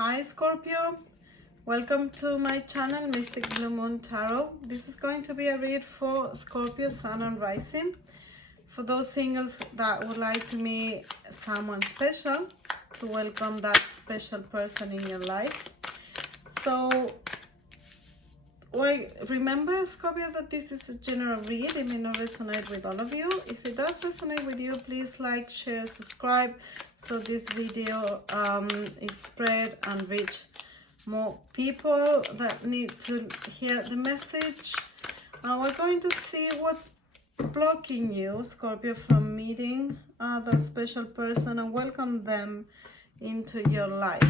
Hi Scorpio, welcome to my channel Mystic Blue Moon Tarot. This is going to be a read for Scorpio Sun and Rising. For those singles that would like to meet someone special, to welcome that special person in your life. So remember Scorpio that this is a general read. It may not resonate with all of you. If it does resonate with you, please like, share, subscribe, so this video is spread and reach more people that need to hear the message. We're going to see what's blocking you, Scorpio, from meeting that special person and welcome them into your life.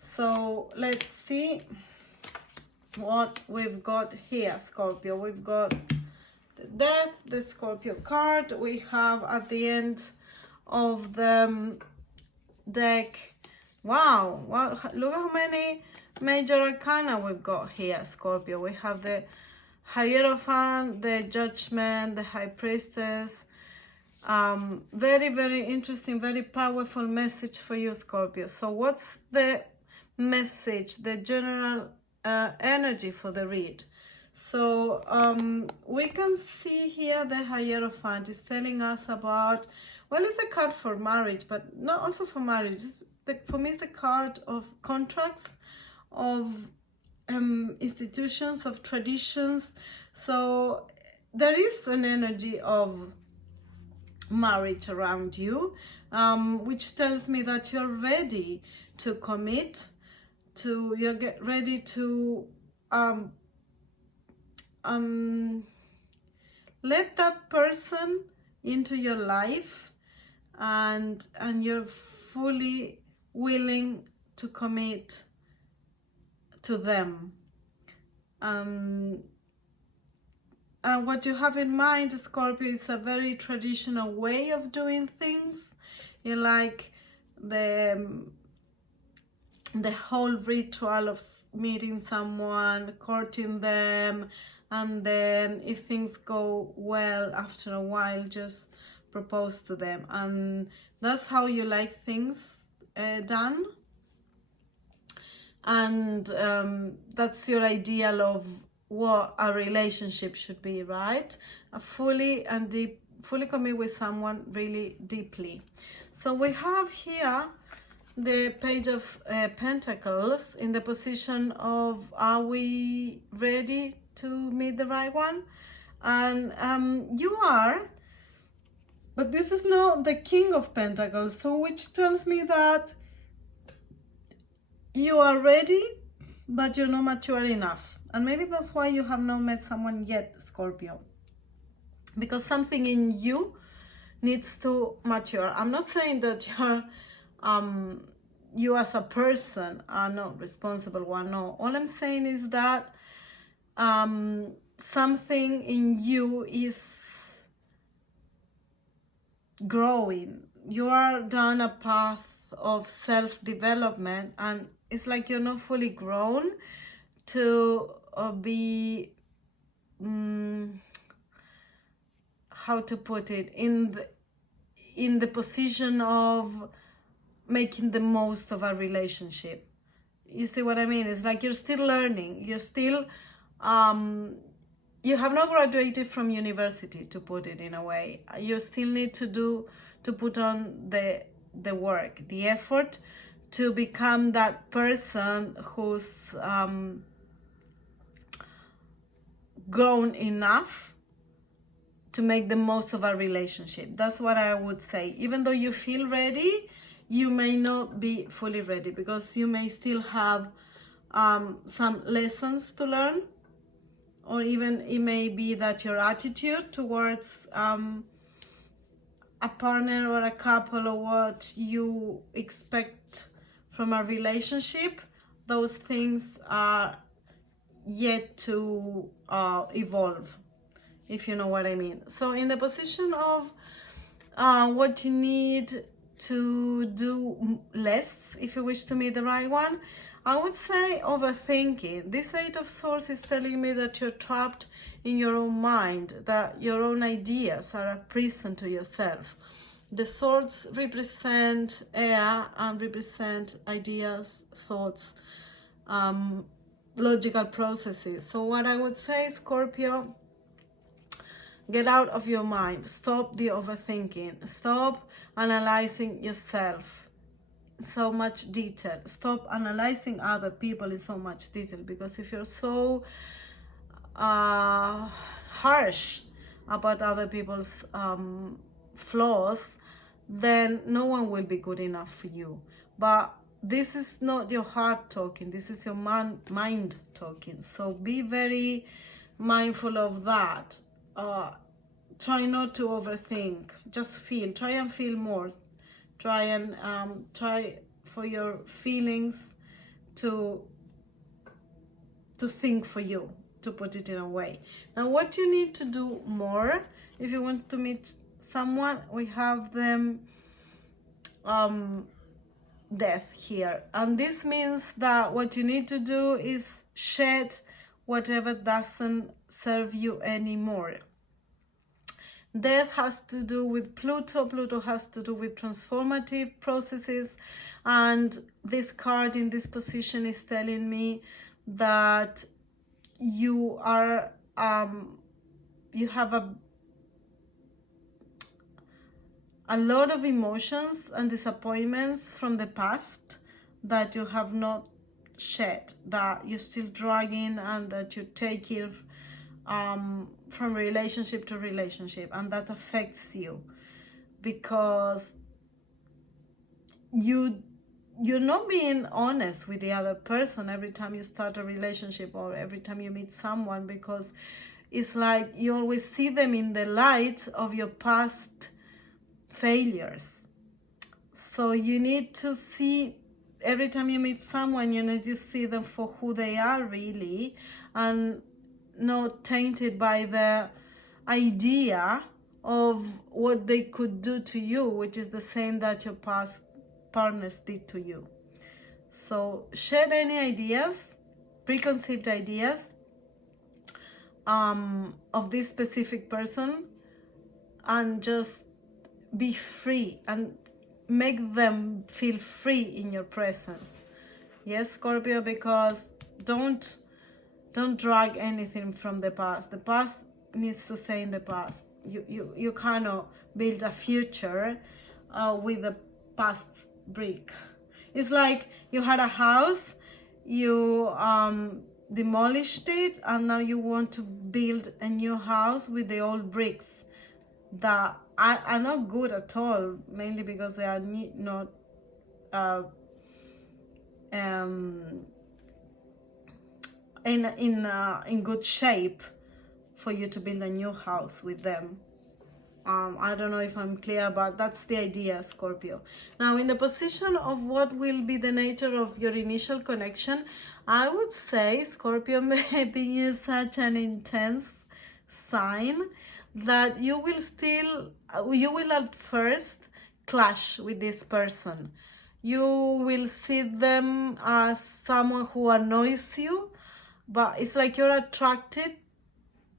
So let's see what we've got here, Scorpio. We've got the Death, the Scorpio card. We have at the end of the deck, wow, look how many major arcana we've got here, Scorpio. We have the Hierophant, the Judgment, the High Priestess. Very, very interesting, very powerful message for you, Scorpio. So what's the message, the general energy for the read? So we can see here the Hierophant is telling us about, well, it's the card for marriage, but not also for marriage. For me, it's the card of contracts, of institutions, of traditions. So there is an energy of marriage around you, which tells me that you're ready to commit, you're ready to let that person into your life, and you're fully willing to commit to them. And what you have in mind, Scorpio, is a very traditional way of doing things. You like the whole ritual of meeting someone, courting them, and then if things go well, after a while, just propose to them. And that's how you like things done. And that's your ideal of what a relationship should be, right? Fully commit with someone really deeply. So we have here the Page of Pentacles in the position of, are we ready to meet the right one? And you are, but this is not the King of Pentacles, so which tells me that you are ready, but you're not mature enough. And maybe that's why you have not met someone yet, Scorpio, because something in you needs to mature. I'm not saying that you as a person are not responsible one. No, all I'm saying is that something in you is growing. You are down a path of self-development, and it's like you're not fully grown to be how to put it, in the position of making the most of a relationship. You see what I mean? It's like you're still learning. You're still you have not graduated from university, to put it in a way. You still need to put on the work, the effort, to become that person who's grown enough to make the most of a relationship. That's what I would say. Even though you feel ready, you may not be fully ready, because you may still have some lessons to learn, or even it may be that your attitude towards a partner or a couple, or what you expect from a relationship, those things are yet to evolve, if you know what I mean. So in the position of what you need to do less if you wish to meet the right one, I would say overthinking. This Eight of Swords is telling me that you're trapped in your own mind, that your own ideas are a prison to yourself. The swords represent air and represent ideas, thoughts, logical processes. So what I would say, Scorpio, get out of your mind. Stop the overthinking. Stop analyzing yourself so much detail. Stop analyzing other people in so much detail, because if you're so harsh about other people's flaws, then no one will be good enough for you. But this is not your heart talking, this is your mind talking. So be very mindful of that. Try not to overthink, just feel, try and feel more. Try for your feelings to think for you, to put it in a way. Now, what you need to do more, if you want to meet someone, we have them death here, and this means that what you need to do is shed whatever doesn't serve you anymore. Death has to do with Pluto. Pluto has to do with transformative processes, and this card in this position is telling me that you are you have a lot of emotions and disappointments from the past that you have not shed, that you're still dragging, and that you take it from relationship to relationship, and that affects you because you're not being honest with the other person every time you start a relationship or every time you meet someone, because it's like you always see them in the light of your past failures. So you need to see, every time you meet someone, you need to see them for who they are really, and not tainted by the idea of what they could do to you, which is the same that your past partners did to you. So shed any ideas, preconceived ideas of this specific person, and just be free and make them feel free in your presence. Yes, Scorpio, because don't drag anything from the past. The past needs to stay in the past. You cannot build a future with the past brick. It's like you had a house, you demolished it, and now you want to build a new house with the old bricks that are not good at all, mainly because they are not in good shape for you to build a new house with them. I don't know if I'm clear, but that's the idea, Scorpio. Now, in the position of what will be the nature of your initial connection, I would say, Scorpio, maybe is such an intense sign that you will at first clash with this person. You will see them as someone who annoys you, but it's like you're attracted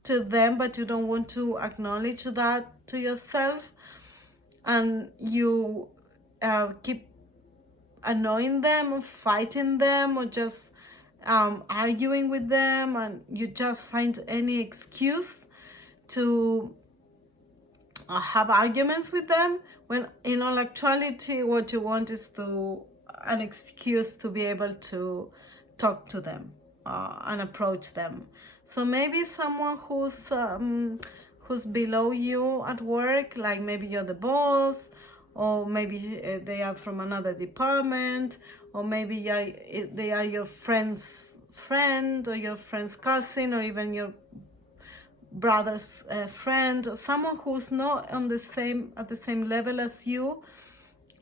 to them, but you don't want to acknowledge that to yourself, and you keep annoying them, fighting them, or just arguing with them, and you just find any excuse to have arguments with them, when in all actuality what you want is an excuse to be able to talk to them and approach them. So maybe someone who's below you at work, like maybe you're the boss, or maybe they are from another department, or maybe they are your friend's friend, or your friend's cousin, or even your brother's friend, or someone who's not at the same level as you,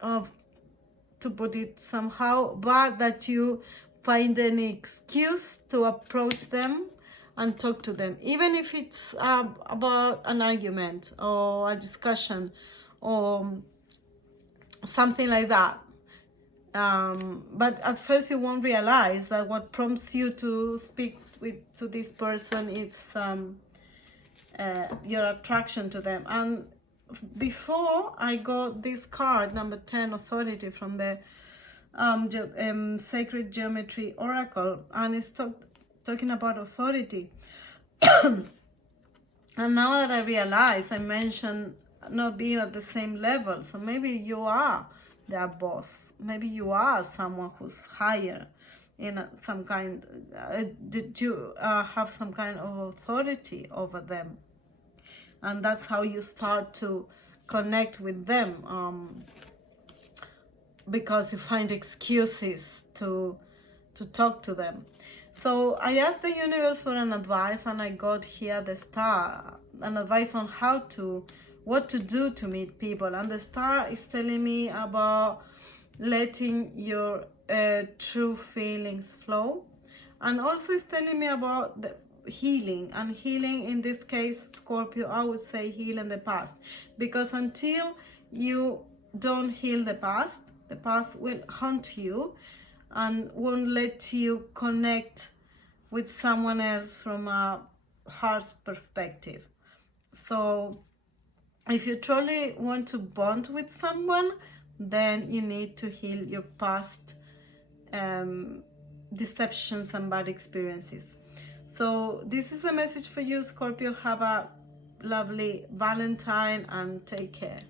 to put it somehow, but that you find any excuse to approach them and talk to them, even if it's about an argument or a discussion or something like that. But at first you won't realize that what prompts you to speak to this person is your attraction to them. And before I got this card, number 10, authority, from the Sacred Geometry Oracle, and it's talking about authority. And now that I realize, I mentioned not being at the same level. So maybe you are their boss. Maybe you are someone who's higher in some kind. Did you have some kind of authority over them? And that's how you start to connect with them, because you find excuses to talk to them. So I asked the universe for an advice, and I got here the star, an advice on what to do to meet people. And the star is telling me about letting your true feelings flow, and also it's telling me about the healing. And healing in this case, Scorpio, I would say heal in the past, because until you don't heal the past will haunt you and won't let you connect with someone else from a heart's perspective. So if you truly want to bond with someone, then you need to heal your past deceptions and bad experiences. So this is the message for you, Scorpio. Have a lovely Valentine and take care.